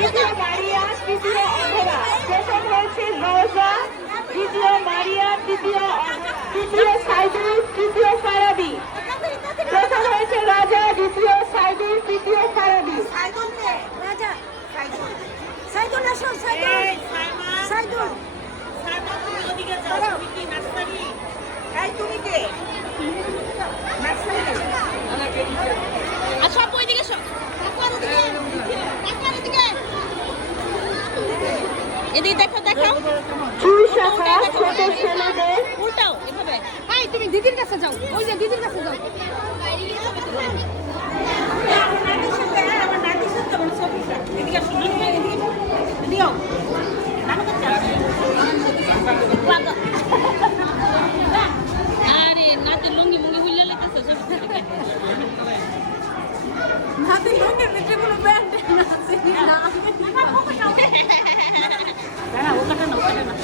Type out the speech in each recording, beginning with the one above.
দ্বিতীয় মারিয়া, তৃতীয় অধরা। প্রথম হয়েছে রওজা, দ্বিতীয় মারিয়া, তৃতীয় সাইদুল, তৃতীয় ফারাবি। প্রথম হয়েছে রাজা, দ্বিতীয় সাইদুল, তৃতীয় ফারাবি। এদিকে দেখো দেখো দুই শাখা ছোট ছেলেদের। উল্টাও এভাবে। হাই তুমি দিদির কাছে যাও, ওই যে দিদির কাছে যাও। আরে নাতে লুঙ্গি মুঙ্গি হুইলে লেগেছে ছবি থেকে। নাতে লুঙ্গি ভিতরে কোনো ব্যান্ড না আছে না। দাঁড়া ও কাটা না, ও কাটা না।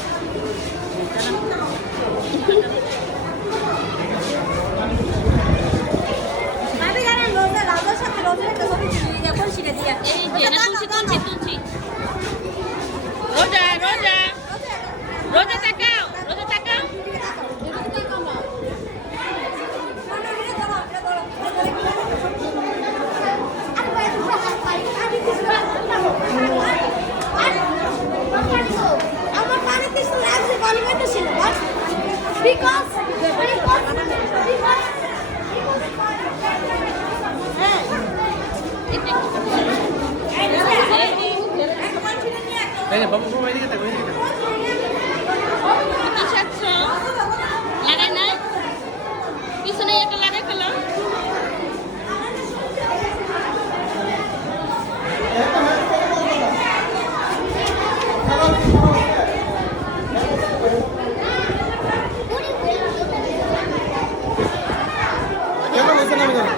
আমি জানি রোজা রাজার সাথে রোজার একটা ছবি এখন শিখে দিয়া। এই যে না তুলছি। রোজা রোজা রোজা তাকাও, রোজা তাকাও। আমার পানিতে লাগছে গলমেতে ছিল because এই যে বাবু বাবু এদিকে থাকো, এদিকে থাকো। লাগাই না পিছনে একটা লাগাই ফেলো। কেন বলছেন আমি জানি?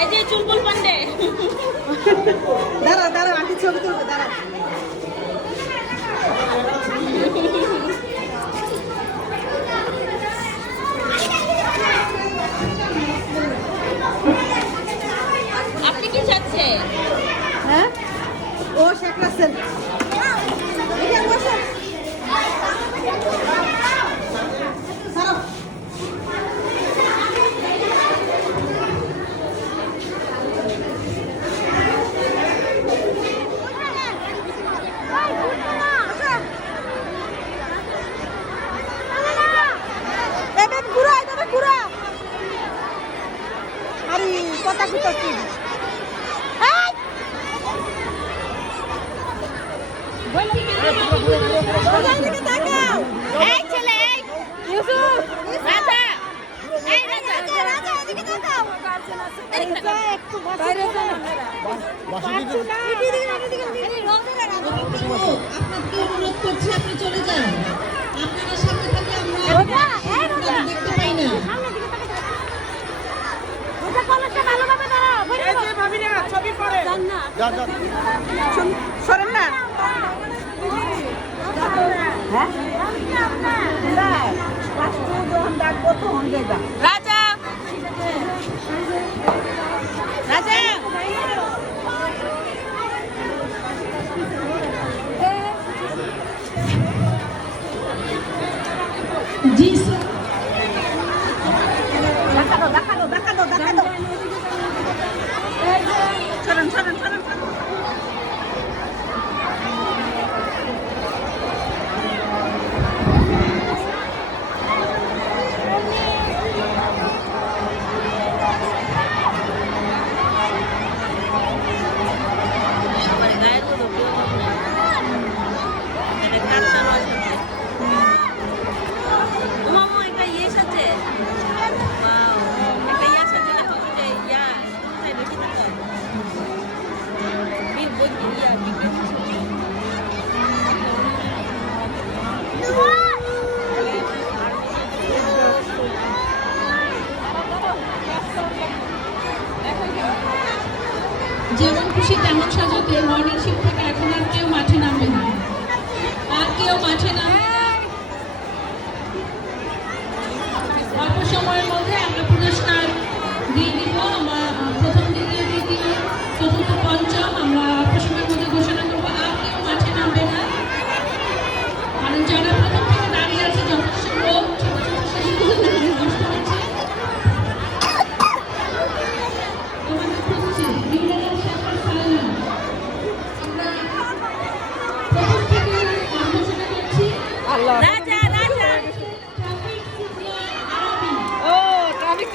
এই যে চুলবুল পান্ডে। দাঁড়া দাঁড়া আন্টি ছবি তুলবে দাঁড়া আপনি কি চাচ্ছেন? হ্যাঁ ও শেখ রাসেল এটা বসো সারা কথা কুতো কি এই ছেলে এই ইউসুফ রাজা এই রাজা রাজা এদিকে তাকাও একটু বাইরে যাও আপনাকে অনুরোধ করছি আপনি চলে যান আপনার সামনে থেকে আমরা দেখতে পাই না ওটা কলসটা ভালোভাবে দাঁড়াও এই যে ভাবিরা ছবি পড়ে যান না সরেন না হ্যাঁ রাজা রাজা জি স্যার দেখানো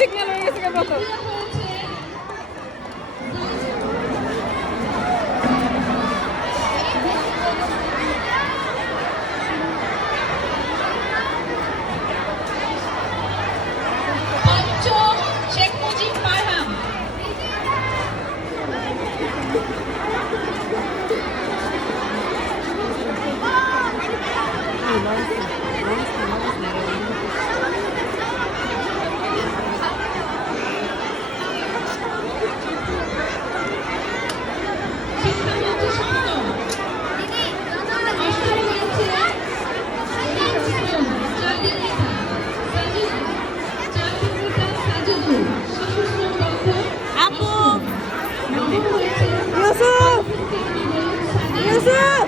সিগন্যাল হয়ে গেছে কত পঞ্চম শেখ মুজিব ফারহান। শিক্ষামন্ত্রী সপ্তম। অষ্টম হয়েছে জাতির নেতা সাজিদুল শিশুশ্রম বন্ধ। আপু নবম হয়েছে ইউসুফ ইউসুফ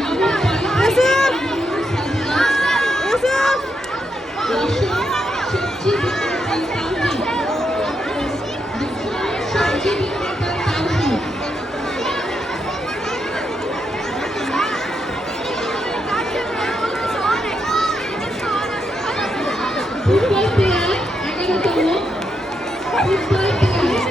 নবম ইউসুফ ইউসুফ দশম সবজি বিক্রেতা তাওহীদ। সবজি বিক্রেতা তাওহীদ। ফুটবল প্লেয়ার 11তম। Football player